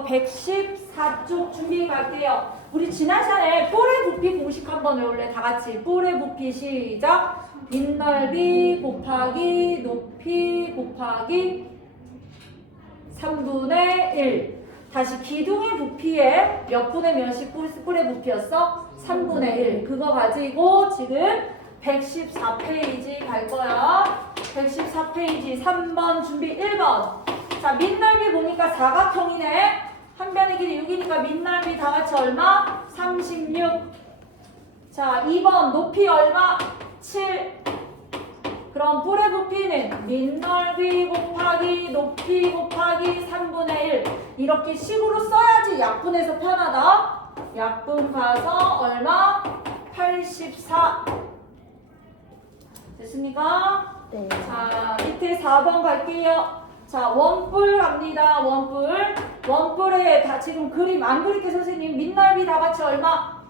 114쪽 준비 갈게요. 우리 지난 시간에 볼의 부피 공식 한번 외울래? 다 같이. 볼의 부피 시작. 빈 넓이 곱하기 높이 곱하기 3분의 1. 다시 기둥의 부피에 몇 분의 몇이 뿔- 뿔의 부피였어? 3분의 1. 그거 가지고 지금 114페이지 갈 거야. 114페이지 3번 준비 1번. 자, 밑넓이 보니까 사각형이네. 한 변의 길이 6이니까 밑넓이 다 같이 얼마? 36. 자, 2번 높이 얼마? 7. 그럼 뿔의 부피는 밑넓이 곱하기 높이 곱하기 3분의 1 이렇게 식으로 써야지 약분해서 편하다. 약분 가서 얼마? 84 됐습니까? 네. 자 밑에 4번 갈게요. 자 원뿔 갑니다. 원뿔 원뿔에 다 지금 그림 안 그릴게 선생님 밑넓이 다 같이 얼마?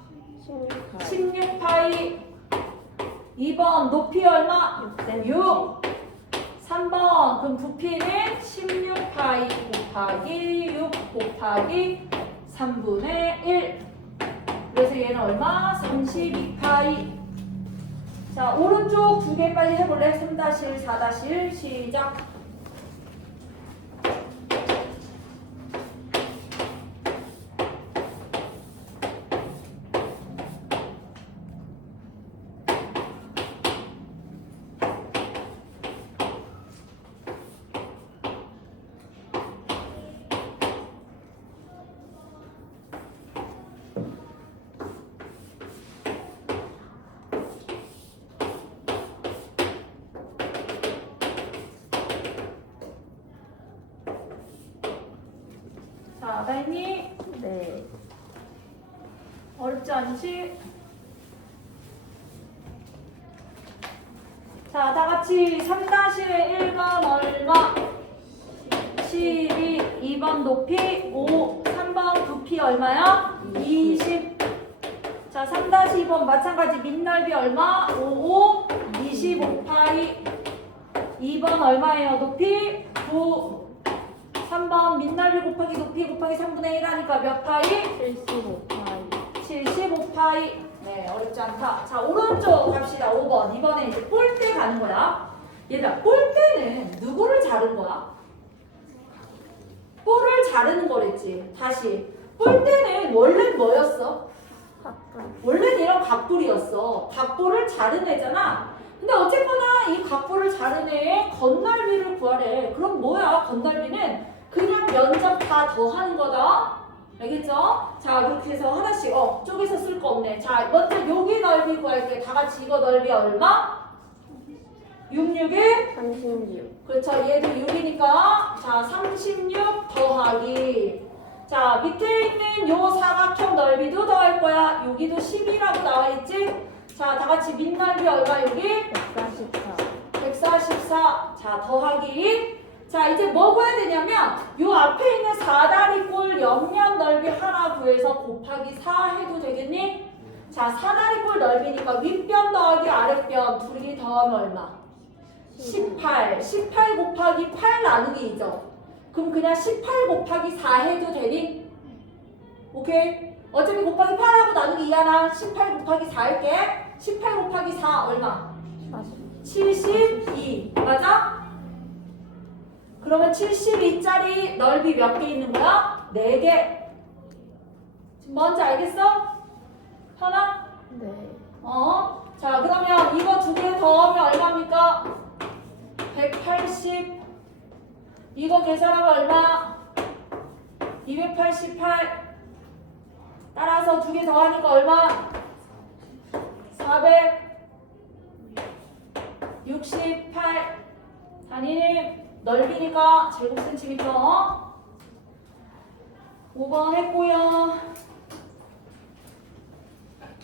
16파이 2번 높이 얼마? 6 3번 그럼 부피는 16파이 곱하기 6 곱하기 3분의 1 그래서 얘는 얼마? 32파이 자 오른쪽 두 개 빨리 해볼래? 3-1, 4-1 시작 자 나인이 네. 어렵지 않지? 자, 다 같이 3-1번 얼마? 12, 2번 높이 5, 3번 부피 얼마야? 20. 자, 3-2번 마찬가지 밑넓이 얼마? 5, 5, 25파이. 2번 얼마예요? 높이 9. 3번 밑넓이 곱하기 높이 곱하기 3분의 1 하니까 몇 파이? 75 파이. 75 파이. 네, 어렵지 않다. 자, 오른쪽 갑시다. 5번. 이번에 이제 볼때 가는 거야. 얘들아, 볼때는 누구를 자른 거야? 볼을 자르는 거랬지. 다시. 볼때는 원래 뭐였어? 원래는 이런 각볼이었어. 각볼을 자른 애잖아. 근데 어쨌거나 이 각볼을 자른 애의 건널비를 구하래. 그럼 뭐야? 건널비는 그냥 면적 다 더하는 거다. 알겠죠? 자, 그렇게 해서 하나씩, 어, 쪼개서 쓸 거 없네. 자, 먼저 여기 넓이 구할게. 다 같이 이거 넓이 얼마? 6, 6에? 36. 그렇죠. 얘도 6이니까. 자, 36 더하기. 자, 밑에 있는 요 사각형 넓이도 더할 거야. 여기도 10이라고 나와 있지? 자, 다 같이 밑 넓이 얼마 여기? 144. 144. 자, 더하기. 자, 이제 뭐 구해야 되냐면 요 앞에 있는 사다리 꼴 옆면 넓이 하나 구해서 곱하기 4 해도 되겠니? 자, 사다리 꼴 넓이니까 윗변 더하기 아랫변 둘이 더하면 얼마? 18. 18 곱하기 8 나누기 2죠. 그럼 그냥 18 곱하기 4 해도 되니? 오케이? 어차피 곱하기 8하고 나누기 2 하나 18 곱하기 4 할게. 18 곱하기 4 얼마? 40. 72 맞아? 그러면 72짜리 넓이 몇 개 있는 거야? 4개 뭔지 알겠어? 현아? 네. 어? 자 그러면 이거 두 개 더하면 얼마입니까? 180 이거 계산하면 얼마? 288 따라서 두 개 더하니까 얼마? 468 단위는 넓이니까 제곱 센티미터 5번 했고요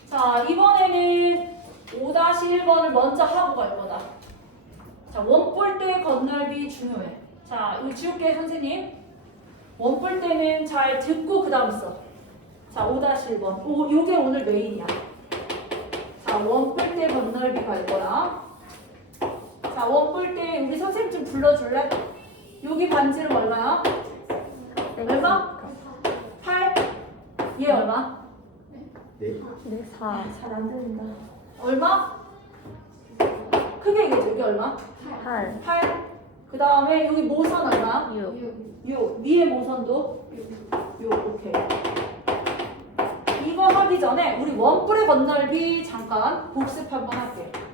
자, 이번에는 5-1번을 먼저 하고 갈 거다. 자, 원뿔대 건널비 중요해. 자, 이거 지울게, 선생님. 원뿔대는 잘 듣고 그 다음 써. 자, 5-1번. 오, 요게 오늘 메인이야. 자, 원뿔대 건널비 갈 거야. 자, 원뿔대 우리 선생님 좀 불러줄래? 여기 반지름 얼마야? 얼마? 얘 얼마? 네, 4. 잘안 들린다. 얼마? 크게 얘기해줘. 여기 얼마? 8. 8. 그 다음에 여기 모선 얼마? 6. 6. 위에 모선도? 6. 오케이. 이거 하기 전에 우리 원뿔의 건널비 잠깐 복습 한번 할게.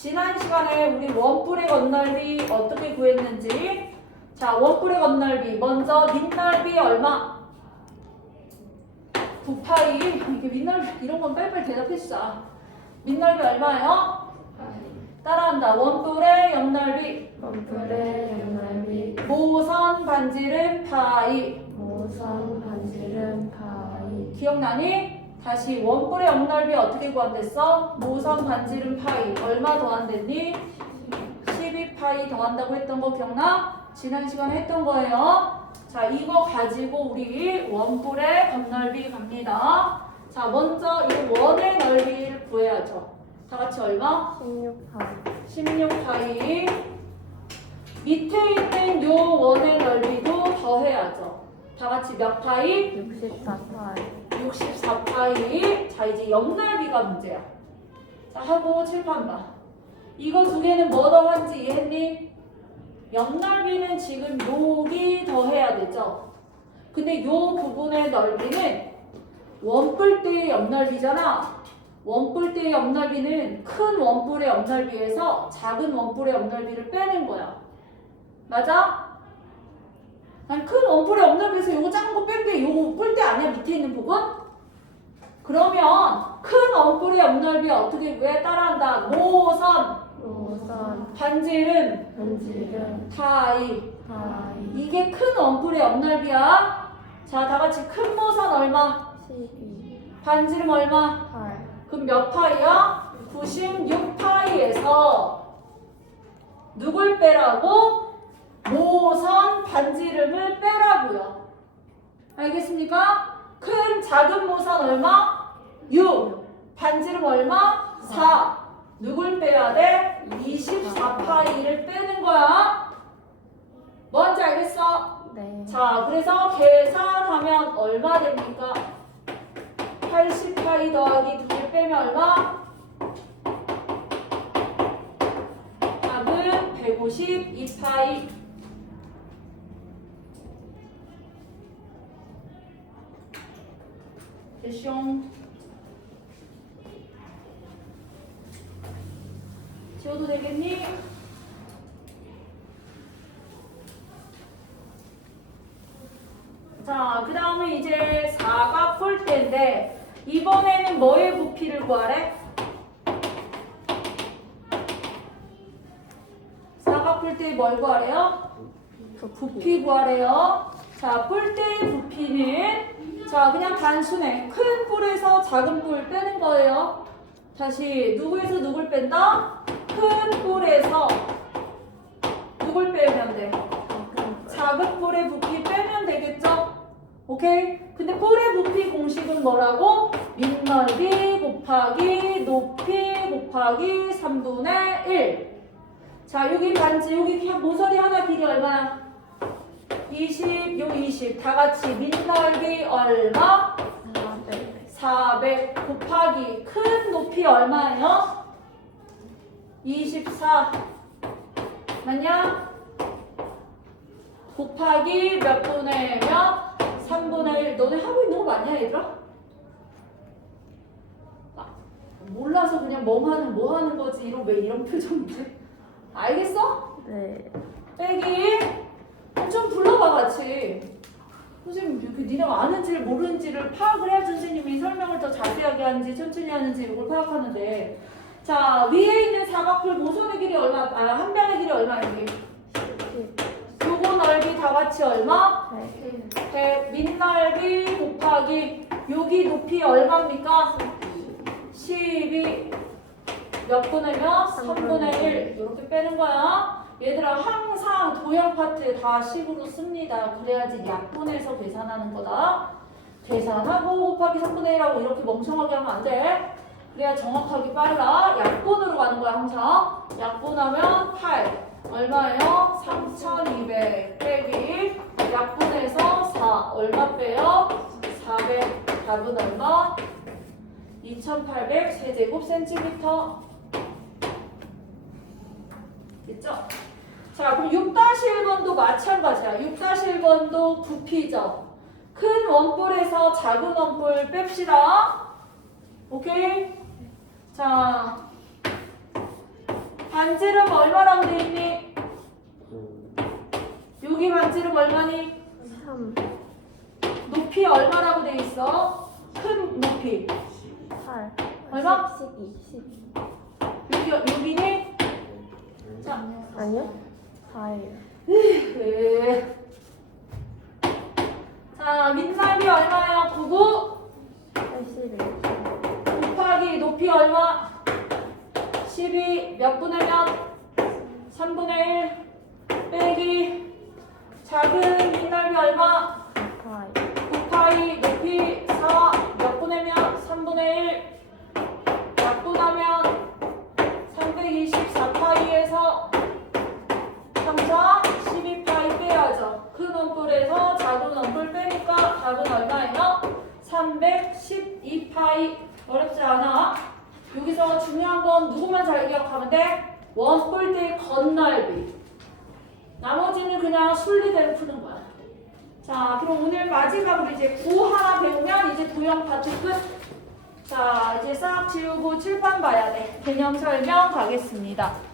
지난 시간에 우리 원뿔의 건널비 어떻게 구했는지 자 원뿔의 건널비 먼저 밑넓이 얼마? 9파이 이렇게 밑넓이 이런 건 빨리빨리 대답해주자. 밑넓이 얼마예요? 따라한다. 원뿔의 옆넓이 원뿔의 옆날비. 모선 반지름 파이 모선 반지름 파이. 기억나니? 다시 원뿔의 옆넓이 어떻게 구한댔어? 모선 반지름 파이 얼마 더한댔니? 12파이 더한다고 했던 거 기억나? 지난 시간에 했던 거예요. 자 이거 가지고 우리 원뿔의 겉넓이 갑니다. 자 먼저 이 원의 넓이를 구해야죠. 다 같이 얼마? 16파이. 16파이 밑에 있는 요 원의 넓이도 더해야죠. 다 같이 몇 파이? 64파이. 64파이. 자, 이제 옆넓이가 문제야. 자, 하고 칠판 봐. 이거 두 개는 뭐 더한지 이해했니? 옆넓이는 지금 여기 더해야 되죠? 근데 요 부분의 넓이는 원뿔대의 옆넓이잖아. 원뿔대의 옆넓이는 큰 원뿔의 옆넓이에서 작은 원뿔의 옆넓이를 빼는 거야. 맞아? 아니 큰 원뿔의 옆넓이에서 요거 작은 거뺀게 요거 뿔대 아니야 밑에 있는 부분? 그러면 큰 원뿔의 옆넓이 어떻게 구해? 따라한다. 모선 모선 반지름 반지름 타이 파이. 이게 큰 원뿔의 옆넓이야. 자, 다 같이 큰 모선 얼마? 12. 반지름 얼마? 8. 그럼 몇 파이야? 96파이에서 누굴 빼라고? 모선 반지름을 빼라고요. 알겠습니까? 큰 작은 모선 얼마? 6. 반지름 얼마? 4. 누굴 빼야 돼? 24파이를 빼는 거야. 뭔지 알겠어? 네. 자, 그래서 계산하면 얼마 됩니까? 80파이 더하기 2개 빼면 얼마? 답은 152파이. 됐쇼. 지워도 되겠니? 자, 그 다음에 이제 사각 폴대인데 이번에는 뭐의 부피를 구하래? 사각 폴대의 뭘 구하래요? 부피 구하래요. 자, 폴대의 부피는 자, 그냥 단순해. 큰 뿔에서 작은 뿔 빼는 거예요. 다시 누구에서 누굴 뺀다? 큰 뿔에서 누굴 빼면 돼? 작은 뿔의 부피 빼면 되겠죠? 오케이? 근데 뿔의 부피 공식은 뭐라고? 밑넓이 곱하기 높이 곱하기 3분의 1. 자, 여기 반지, 여기 모서리 하나 길이 얼마야? 20, 요 20. 다 같이 밑넓이 얼마? 400. 400 곱하기 큰 높이 얼마예요? 24. 맞냐? 곱하기 몇 분의 몇? 3분의 1. 너네 하고 있는 거 맞냐, 얘들아? 아, 몰라서 그냥 뭐 하는, 뭐 하는 거지. 이런, 왜 이런 표정인데? 알겠어? 네. 빼기. 좀 불러봐, 같이. 선생님, 그 니네가 아는지를 모르는지를 파악을 해야 선생님이 설명을 더 자세하게 하는지 천천히 하는지 이걸 파악하는데. 자, 위에 있는 사각뿔 모선의 길이 얼마, 아, 한 변의 길이 얼마, 여기? 10. 요거 넓이 다 같이 얼마? 100. 100 밑넓이 곱하기 여기 높이 얼마입니까? 12 몇 분의 몇? 3분의 1 이렇게 빼는 거야 얘들아 항상 도형 파트 다 식으로 씁니다 그래야지 약분해서 계산하는 거다 계산하고 곱하기 3분의 1하고 이렇게 멍청하게 하면 안 돼 그래야 정확하게 빨라 약분으로 가는 거야 항상 약분하면 8 얼마예요? 3200 빼기 약분해서 4 얼마 빼요? 400 답은 얼마? 2800 세제곱 센티미터. 됐죠? 자, 그럼 6-1번도 마찬가지야. 6-1번도 부피죠. 큰 원뿔에서 작은 원뿔 뺍시다. 오케이? 자, 반지름 얼마라고 돼 있니? 여기 반지름 얼마니? 3, 높이 얼마라고 돼 있어? 큰 높이. 8, 얼마? 12, 10. 여기, 여기니? 자, 아니요? 4예요. 네. 자, 민날이 얼마야? 99 81. 곱하기 높이 얼마? 12 몇 분의 몇? 3분의 1 빼기 작은 민날이 얼마? 4, 곱하기 높이 4 몇 분의 몇? 3분의 1 약분하면 324파이에서 3사 12파이 빼야죠. 큰 원뿔에서 작은 원뿔 빼니까 답은 얼마예요? 312파이 어렵지 않아? 여기서 중요한 건 누구만 잘 기억하면 돼? 원뿔대의 건날비 나머지는 그냥 순리대로 푸는 거야. 자, 그럼 오늘 마지막으로 이제 구 하나 배우면 이제 도형 파트 끝. 자, 이제 싹 지우고 칠판 봐야 돼. 개념 설명 가겠습니다.